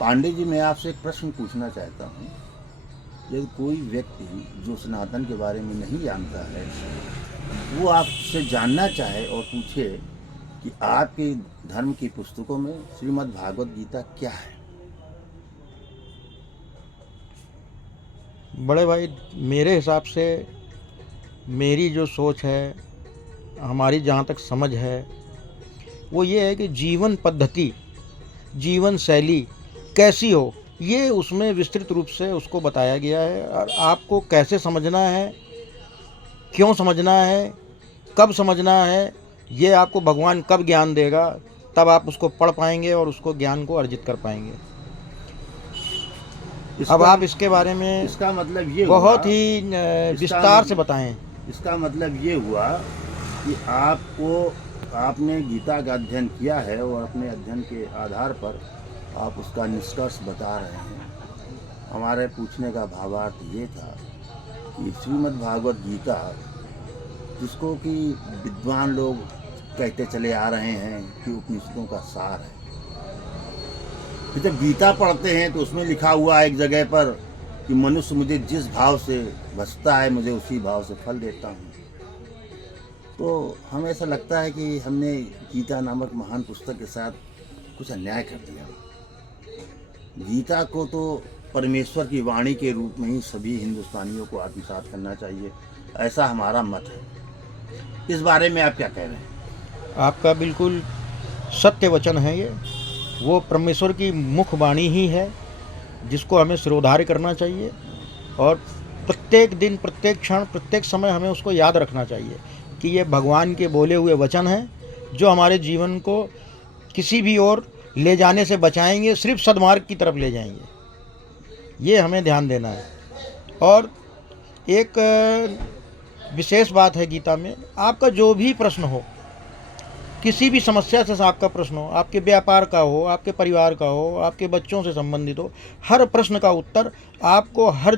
पांडे जी, मैं आपसे एक प्रश्न पूछना चाहता हूँ। यदि कोई व्यक्ति जो सनातन के बारे में नहीं जानता है, वो आपसे जानना चाहे और पूछे कि आपके धर्म की पुस्तकों में श्रीमद् भागवत गीता क्या है? बड़े भाई, मेरे हिसाब से मेरी जो सोच है, हमारी जहाँ तक समझ है, वो ये है कि जीवन पद्धति, जीवन शैली कैसी हो, ये उसमें विस्तृत रूप से उसको बताया गया है। और आपको कैसे समझना है, क्यों समझना है, कब समझना है, ये आपको भगवान कब ज्ञान देगा, तब आप उसको पढ़ पाएंगे और उसको ज्ञान को अर्जित कर पाएंगे। अब इसका आप इसके बारे में इसका मतलब ये हुआ बहुत ही इसका विस्तार से मतलब बताएं। इसका मतलब ये हुआ कि आपने गीता का अध्ययन किया है और अपने अध्ययन के आधार पर आप उसका निष्कर्ष बता रहे हैं। हमारे पूछने का भावार्थ ये था कि श्रीमद् भागवत गीता, जिसको कि विद्वान लोग कहते चले आ रहे हैं कि उपनिषदों का सार है, फिर जब गीता पढ़ते हैं तो उसमें लिखा हुआ है एक जगह पर कि मनुष्य मुझे जिस भाव से भजता है, मुझे उसी भाव से फल देता हूँ। तो हमें ऐसा लगता है कि हमने गीता नामक महान पुस्तक के साथ कुछ अन्याय कर दिया। गीता को तो परमेश्वर की वाणी के रूप में ही सभी हिंदुस्तानियों को आत्मसात करना चाहिए, ऐसा हमारा मत है। इस बारे में आप क्या कह रहे हैं? आपका बिल्कुल सत्य वचन है ये। वो परमेश्वर की मुख वाणी ही है, जिसको हमें सिरोधार्य करना चाहिए। और प्रत्येक दिन, प्रत्येक क्षण, प्रत्येक समय हमें उसको याद रखना चाहिए कि ये भगवान के बोले हुए वचन हैं, जो हमारे जीवन को किसी भी ओर ले जाने से बचाएंगे, सिर्फ सद्मार्ग की तरफ ले जाएंगे। ये हमें ध्यान देना है। और एक विशेष बात है गीता में, आपका जो भी प्रश्न हो, किसी भी समस्या से आपका प्रश्न हो, आपके व्यापार का हो, आपके परिवार का हो, आपके बच्चों से संबंधित हो, हर प्रश्न का उत्तर आपको हर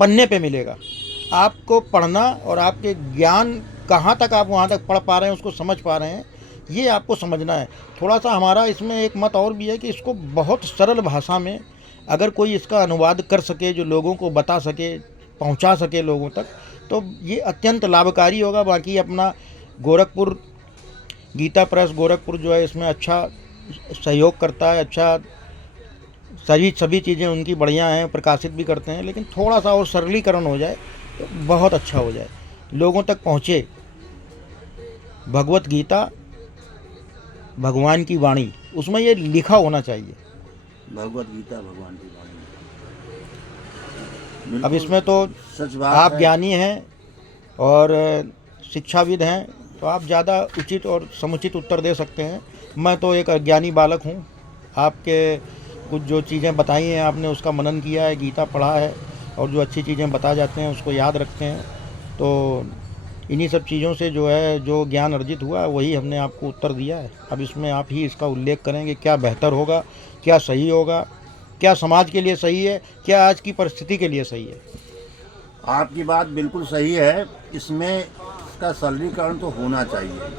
पन्ने पे मिलेगा। आपको पढ़ना और आपके ज्ञान कहाँ तक आप वहाँ तक पढ़ पा रहे हैं, उसको समझ पा रहे हैं, ये आपको समझना है। थोड़ा सा हमारा इसमें एक मत और भी है कि इसको बहुत सरल भाषा में अगर कोई इसका अनुवाद कर सके, जो लोगों को बता सके, पहुँचा सके लोगों तक, तो ये अत्यंत लाभकारी होगा। बाकी अपना गोरखपुर, गीता प्रेस गोरखपुर जो है, इसमें अच्छा सहयोग करता है। अच्छा, सभी चीज़ें उनकी बढ़िया हैं, प्रकाशित भी करते हैं। लेकिन थोड़ा सा और सरलीकरण हो जाए तो बहुत अच्छा हो जाए, लोगों तक पहुँचे भगवत गीता, भगवान की वाणी, उसमें ये लिखा होना चाहिए। भगवत गीता भगवान की वाणी। अब बिल्कुल इसमें तो सच बात आप है। ज्ञानी हैं और शिक्षाविद हैं, तो आप ज़्यादा उचित और समुचित उत्तर दे सकते हैं। मैं तो एक अज्ञानी बालक हूँ। आपके कुछ जो चीज़ें बताई हैं, आपने उसका मनन किया है, गीता पढ़ा है, और जो अच्छी चीज़ें बता जाते हैं उसको याद रखते हैं। तो इन्हीं सब चीज़ों से जो है, जो ज्ञान अर्जित हुआ है, वही हमने आपको उत्तर दिया है। अब इसमें आप ही इसका उल्लेख करेंगे, क्या बेहतर होगा, क्या सही होगा, क्या समाज के लिए सही है, क्या आज की परिस्थिति के लिए सही है। आपकी बात बिल्कुल सही है। इसमें इसका सरलीकरण तो होना चाहिए।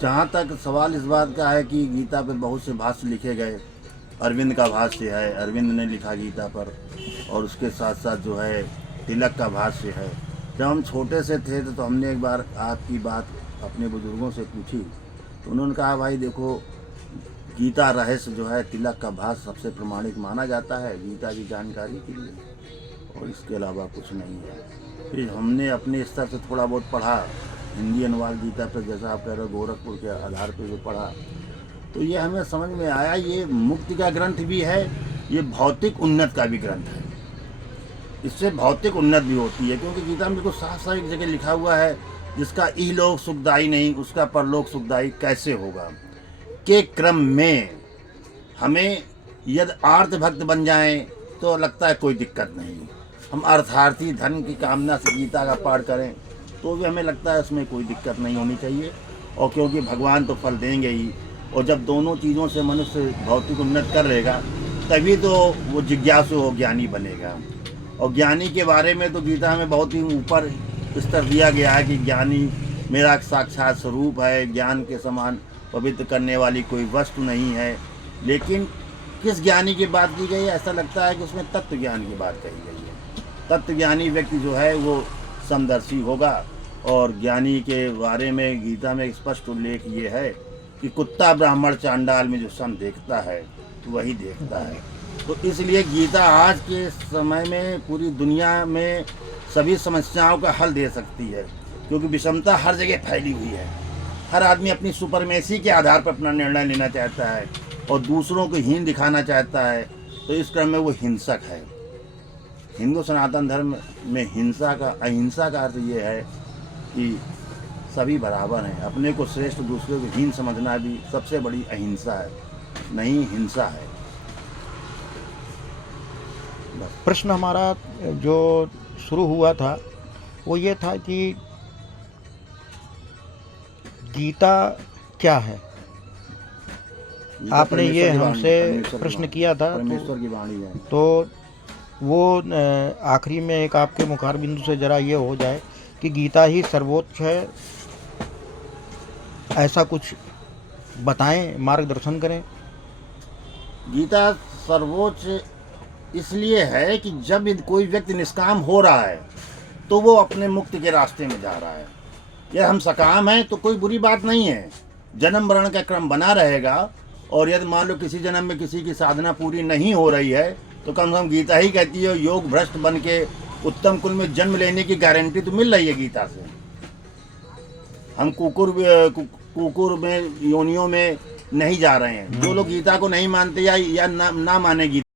जहाँ तक सवाल इस बात का है कि गीता पर बहुत से भाष्य लिखे गए, अरविंद का भाष्य है, अरविंद ने लिखा गीता पर, और उसके साथ साथ जो है तिलक का भाष्य है। जब हम छोटे से थे तो हमने एक बार आपकी बात अपने बुजुर्गों से पूछी, तो उन्होंने कहा, भाई देखो, गीता रहस्य जो है, तिलक का भाष्य सबसे प्रमाणिक माना जाता है गीता की जानकारी के लिए, और इसके अलावा कुछ नहीं है। फिर हमने अपने स्तर से थोड़ा बहुत पढ़ा, हिंदी अनुवाद गीता पर, जैसा आप कह रहे हो, गोरखपुर के आधार पर जो पढ़ा, तो ये हमें समझ में आया, ये मुक्ति का ग्रंथ भी है, ये भौतिक उन्नत का भी ग्रंथ है। इससे भौतिक उन्नत भी होती है, क्योंकि गीता में बिल्कुल साफ साफ एक जगह लिखा हुआ है, जिसका इहलोक सुखदायी नहीं, उसका परलोक सुखदायी कैसे होगा, के क्रम में हमें यदि आर्त भक्त बन जाएं तो लगता है कोई दिक्कत नहीं। हम अर्थार्थी धर्म की कामना से गीता का पाठ करें तो भी हमें लगता है उसमें कोई दिक्कत नहीं होनी चाहिए, और क्योंकि भगवान तो फल देंगे ही। और जब दोनों चीज़ों से मनुष्य भौतिक उन्नत कर लेगा, तभी तो वो जिज्ञासु हो ज्ञानी बनेगा। और ज्ञानी के बारे में तो गीता में बहुत ही ऊपर स्तर दिया गया है कि ज्ञानी मेरा साक्षात स्वरूप है, ज्ञान के समान पवित्र करने वाली कोई वस्तु नहीं है। लेकिन किस ज्ञानी की बात की गई है? ऐसा लगता है कि उसमें तत्व ज्ञान की बात कही गई है। तत्व ज्ञानी व्यक्ति जो है वो समदर्शी होगा, और ज्ञानी के बारे में गीता में स्पष्ट उल्लेख ये है कि कुत्ता ब्राह्मण चांडाल में जो सम देखता है वही देखता है। तो इसलिए गीता आज के समय में पूरी दुनिया में सभी समस्याओं का हल दे सकती है, क्योंकि विषमता हर जगह फैली हुई है। हर आदमी अपनी सुपरमेसी के आधार पर अपना निर्णय लेना चाहता है और दूसरों को हीन दिखाना चाहता है, तो इस क्रम में वो हिंसक है। हिंदू सनातन धर्म में हिंसा का अहिंसा का अर्थ ये है कि सभी बराबर हैं। अपने को श्रेष्ठ, दूसरे को हीन समझना भी सबसे बड़ी अहिंसा है, नहीं हिंसा है। प्रश्न हमारा जो शुरू हुआ था वो ये था कि गीता क्या है। गीता आपने ये परमेश्वर की वाणी, हमसे परमेश्वर की प्रश्न वाणी, किया था, परमेश्वर की वाणी है। तो वो आखिरी में एक आपके मुखार बिंदु से जरा ये हो जाए कि गीता ही सर्वोच्च है, ऐसा कुछ बताएं, मार्गदर्शन करें। गीता सर्वोच्च इसलिए है कि जब कोई व्यक्ति निष्काम हो रहा है तो वो अपने मुक्ति के रास्ते में जा रहा है। यदि हम सकाम हैं तो कोई बुरी बात नहीं है, जन्म मरण का क्रम बना रहेगा। और यदि मान लो किसी जन्म में किसी की साधना पूरी नहीं हो रही है तो कम से कम गीता ही कहती है योग भ्रष्ट बन के उत्तम कुल में जन्म लेने की गारंटी तो मिल रही है गीता से। हम कुकुर में योनियों में नहीं जा रहे हैं। जो लोग गीता को नहीं मानते या ना माने गीता